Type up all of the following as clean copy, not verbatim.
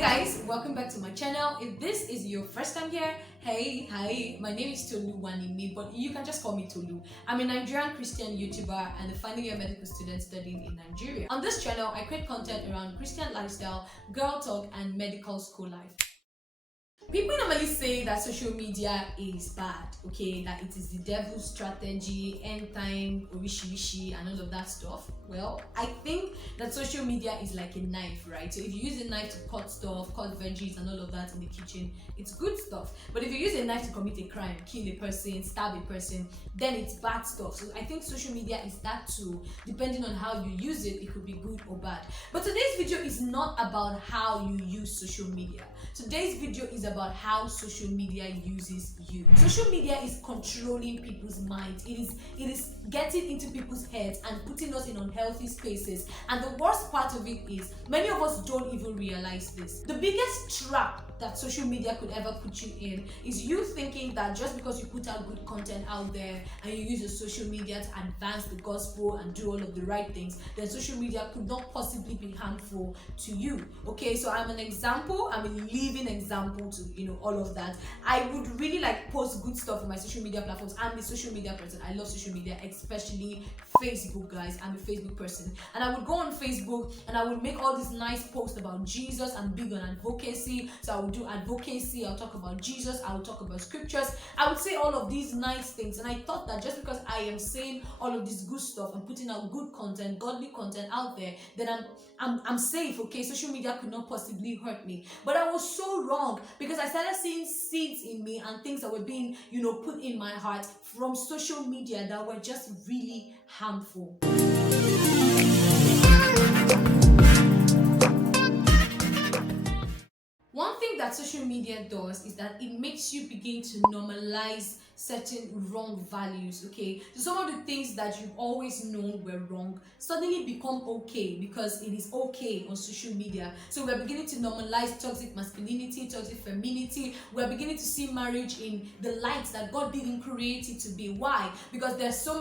Hey guys, welcome back to my channel. If this is your first time here, hey, hi, my name is TOLU, but you can just call me TOLU. I'm a Nigerian Christian YouTuber and a final year medical student studying in Nigeria. On this channel, I create content around Christian lifestyle, girl talk, and medical school life. People normally say that social media is bad, okay, that it is the devil's strategy, end time, orishi, and all of that stuff. Well, I think that social media is like a knife, right? So if you use a knife to cut stuff, cut veggies and all of that in the kitchen, it's good stuff. But if you use a knife to commit a crime, kill a person, stab a person, then it's bad stuff. So I think social media is that too. Depending on how you use it, it could be good or bad. But today's video is not about how you use social media. Today's video is about how social media uses you. Social media is controlling people's minds. It is getting into people's heads and putting us in unhealthy spaces. And the worst part of it is many of us don't even realize this. The biggest trap that social media could ever put you in is you thinking that just because you put out good content out there and you use your social media to advance the gospel and do all of the right things, then social media could not possibly be harmful to you. Okay, so I'm an example. I'm a living example to all of that. I would really like post good stuff on my social media platforms. I'm a social media person. I love social media, especially Facebook, guys. I'm a Facebook person, and I would go on Facebook and I would make all these nice posts about Jesus. I'm big on advocacy, so I would do advocacy. I'll talk about Jesus. I will talk about scriptures. I would say all of these nice things, and I thought that just because I am saying all of this good stuff and putting out good content, godly content out there, then I'm safe. Okay, social media could not possibly hurt me. But I was so wrong, because I started seeing seeds in me and things that were being put in my heart from social media that were just really harmful. One thing that social media does is that it makes you begin to normalize certain wrong values, okay? So some of the things that you've always known were wrong suddenly become okay because it is okay on social media. So we're beginning to normalize toxic masculinity, toxic femininity. We're beginning to see marriage in the light that God didn't create it to be. Why? Because there's so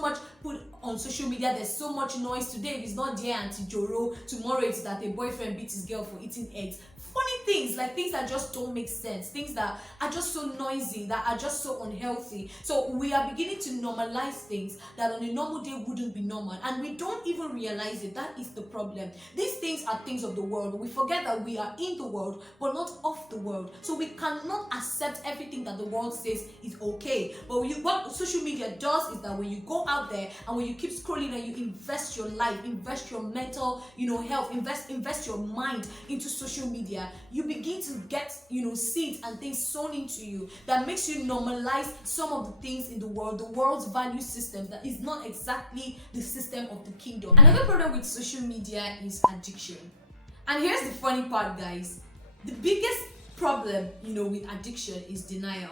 much put on social media. There's so much noise. Today if it's not dear Auntie Joro, tomorrow it's that a boyfriend beat his girl for eating eggs. Funny things, like things that just don't make sense, things that are just so noisy, that are just so unhealthy. So we are beginning to normalize things that on a normal day wouldn't be normal, and we don't even realize it. That is the problem. These things are things of the world. We forget that we are in the world but not of the world, so we cannot accept everything that the world says is okay. But what social media does is that when you go out there and when you keep scrolling and you invest your life, invest your mental health, invest your mind into social media, you begin to get seeds and things sown into you that makes you normalize some of the things in the world's value system that is not exactly the system of the kingdom. Another problem with social media is addiction. And here's the funny part, guys. The biggest problem with addiction is denial.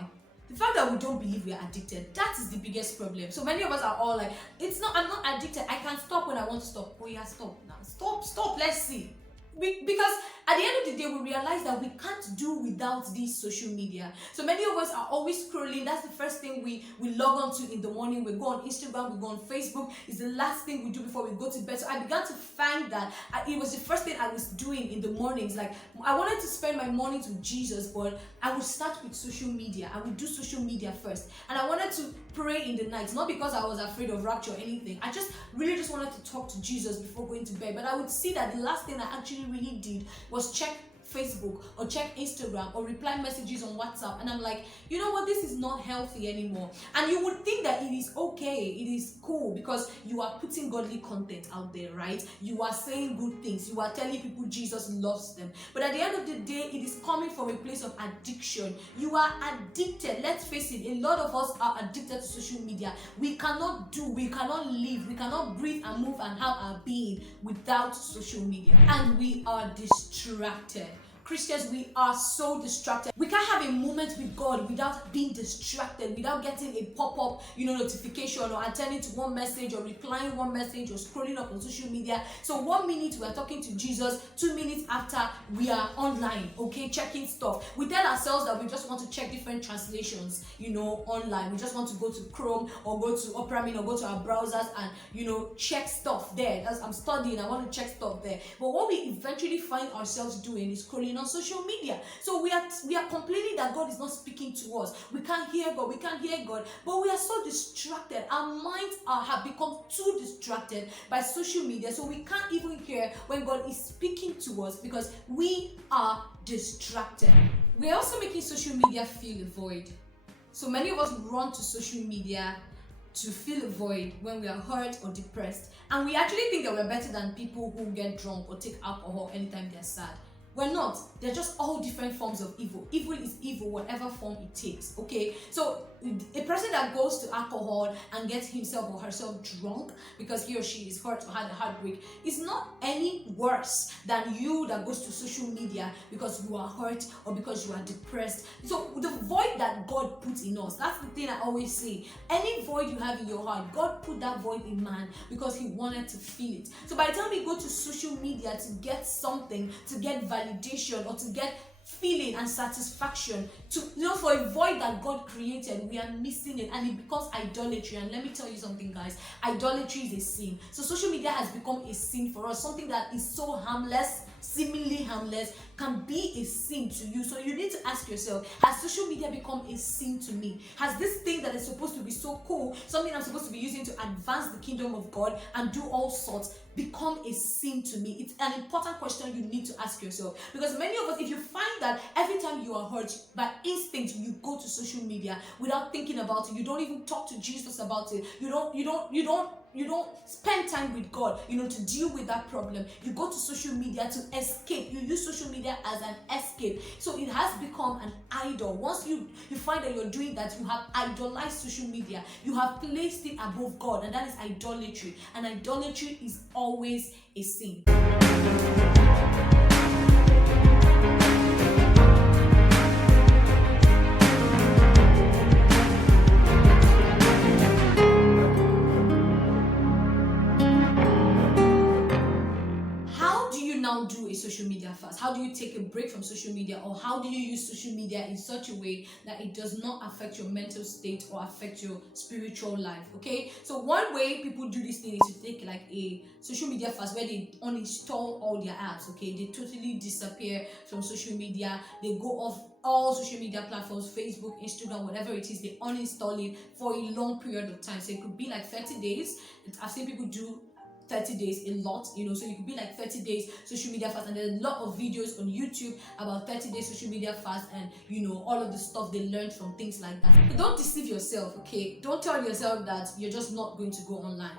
The fact that we don't believe we are addicted, that is the biggest problem. So many of us are all like, I'm not addicted, I can stop when I want to stop. Oh yeah, stop now, stop, let's see. Because at the end of the day, we realize that we can't do without this social media. So many of us are always scrolling. That's the first thing we log on to in the morning. We go on Instagram, we go on Facebook. It's the last thing we do before we go to bed. So I began to find that it was the first thing I was doing in the mornings. Like, I wanted to spend my mornings with Jesus, but I would start with social media. I would do social media first. And I wanted to pray in the night, not because I was afraid of rapture or anything. I really just wanted to talk to Jesus before going to bed. But I would see that the last thing I actually really did was check Facebook or check Instagram or reply messages on WhatsApp, and I'm like, you know what, this is not healthy anymore. And you would think that it is okay, it is cool, because you are putting godly content out there, right? You are saying good things, you are telling people Jesus loves them, but at the end of the day, it is coming from a place of addiction. You are addicted. Let's face it, a lot of us are addicted to social media. We cannot live, we cannot breathe and move and have our being without social media, and we are distracted. Christians, we are so distracted. We can't have a moment with God without being distracted, without getting a pop-up, notification, or attending to one message, or replying one message, or scrolling up on social media. So 1 minute we are talking to Jesus, 2 minutes after we are online, okay, checking stuff. We tell ourselves that we just want to check different translations, online. We just want to go to Chrome or go to Opera Mini or go to our browsers and, check stuff there. I'm studying, I want to check stuff there. But what we eventually find ourselves doing is scrolling on social media. So we are complaining that God is not speaking to us. We can't hear God. We can't hear God. But we are so distracted. Our minds have become too distracted by social media. So we can't even hear when God is speaking to us because we are distracted. We're also making social media feel a void. So many of us run to social media to fill a void when we are hurt or depressed, and we actually think that we're better than people who get drunk or take alcohol anytime they're sad. We're not. They're just all different forms of evil. Evil is evil, whatever form it takes. Okay, so a person that goes to alcohol and gets himself or herself drunk because he or she is hurt or had a heartbreak is not any worse than you that goes to social media because you are hurt or because you are depressed. So the void that God puts in us, that's the thing I always say. Any void you have in your heart, God put that void in man because he wanted to fill it. So by the time we go to social media to get something, to get validation or to get feeling and satisfaction, to for a void that God created, we are missing it, and it becomes idolatry. And let me tell you something, guys, idolatry is a sin. So social media has become a sin for us. Something that is so harmless, seemingly harmless, can be a sin to you. So you need to ask yourself, has social media become a sin to me? Has this thing that is supposed to be so cool, something I'm supposed to be using to advance the kingdom of God and do all sorts, become a sin to me? It's an important question you need to ask yourself, because many of us, if you find that every time you are hurt, by instinct you go to social media without thinking about it, you don't even talk to Jesus about it, you don't spend time with God, to deal with that problem. You go to social media to escape. You use social media as an escape. So it has become an idol. Once you find that you're doing that, you have idolized social media. You have placed it above God, and that is idolatry. And idolatry is always a sin. Do a social media fast? How do you take a break from social media, or how do you use social media in such a way that it does not affect your mental state or affect your spiritual life? Okay, so one way people do this thing is to take like a social media fast where they uninstall all their apps. Okay, they totally disappear from social media. They go off all social media platforms, Facebook, Instagram, whatever it is. They uninstall it for a long period of time. So it could be like 30 days. I've seen people do 30 days a lot, so you could be like 30 days social media fast, and there's a lot of videos on YouTube about 30 days social media fast, and all of the stuff they learned from things like that. But don't deceive yourself, okay? Don't tell yourself that you're just not going to go online.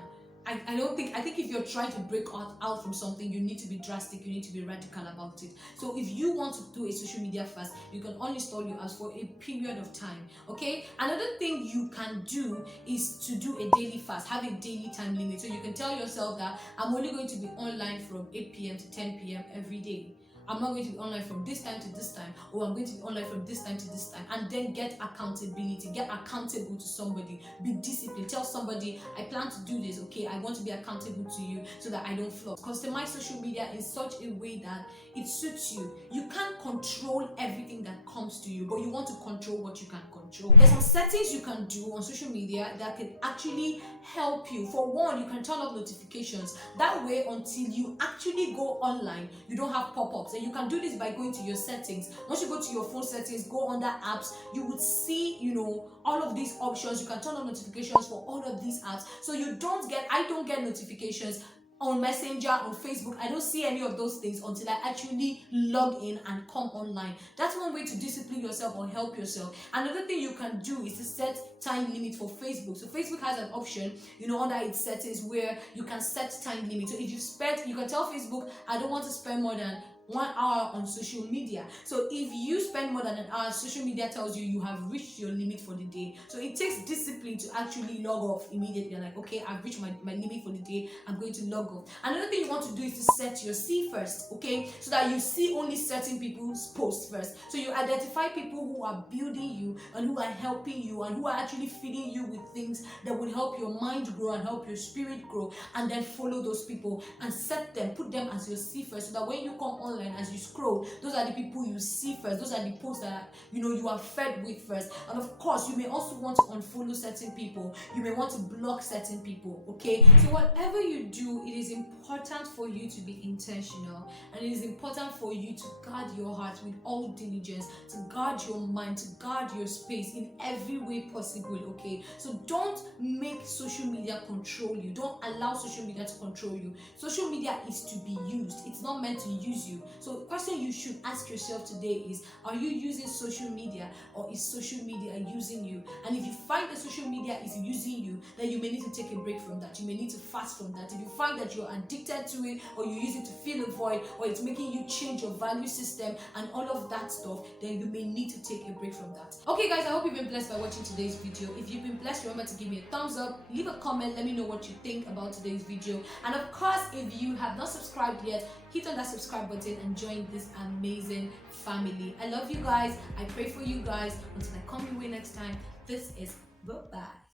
I think if you're trying to break out from something, you need to be drastic, you need to be radical about it. So if you want to do a social media fast, you can uninstall your apps for a period of time, okay? Another thing you can do is to do a daily fast, have a daily time limit. So you can tell yourself that I'm only going to be online from 8 p.m. to 10 p.m. every day. I'm not going to be online from this time to this time, or I'm going to be online from this time to this time, and then get accountability, get accountable to somebody, be disciplined, tell somebody, I plan to do this, okay, I want to be accountable to you so that I don't flop. Customize social media in such a way that it suits you. You can't control everything that comes to you, but you want to control what you can control. There's some settings you can do on social media that can actually help you. For one, you can turn off notifications. That way, until you actually go online, you don't have pop-ups. And you can do this by going to your settings. Once you go to your phone settings, go under apps, you would see, all of these options. You can turn on notifications for all of these apps. So I don't get notifications on Messenger, on Facebook. I don't see any of those things until I actually log in and come online. That's one way to discipline yourself or help yourself. Another thing you can do is to set time limit for Facebook. So Facebook has an option, under its settings, where you can set time limit. So if you can tell Facebook, I don't want to spend more than 1 hour on social media. So if you spend more than an hour, social media tells you you have reached your limit for the day. So it takes discipline to actually log off immediately. You're like, okay, I've reached my limit for the day, I'm going to log off. Another thing you want to do is to set your see first, okay? So that you see only certain people's posts first. So you identify people who are building you and who are helping you and who are actually feeding you with things that will help your mind grow and help your spirit grow, and then follow those people and set them, put them as your see first, so that when you come online, timeline, as you scroll, those are the people you see first. Those are the posts that you are fed with first. And of course, you may also want to unfollow certain people. You may want to block certain people. Okay, so whatever you do, it is important for you to be intentional, and it is important for you to guard your heart with all diligence, to guard your mind, to guard your space in every way possible. Okay, so don't make social media control you. Don't allow social media to control you. Social media is to be used, it's not meant to use you. So the question you should ask yourself today is, are you using social media, or is social media using you? And if you find that social media is using you, then you may need to take a break from that. You may need to fast from that. If you find that you're addicted to it, or you use it to fill a void, or it's making you change your value system and all of that stuff, then you may need to take a break from that. Okay guys, I hope you've been blessed by watching today's video. If you've been blessed, remember to give me a thumbs up, leave a comment, let me know what you think about today's video. And of course, if you have not subscribed yet, hit on that subscribe button and join this amazing family. I love you guys. I pray for you guys. Until I come your way next time, this is bye-bye.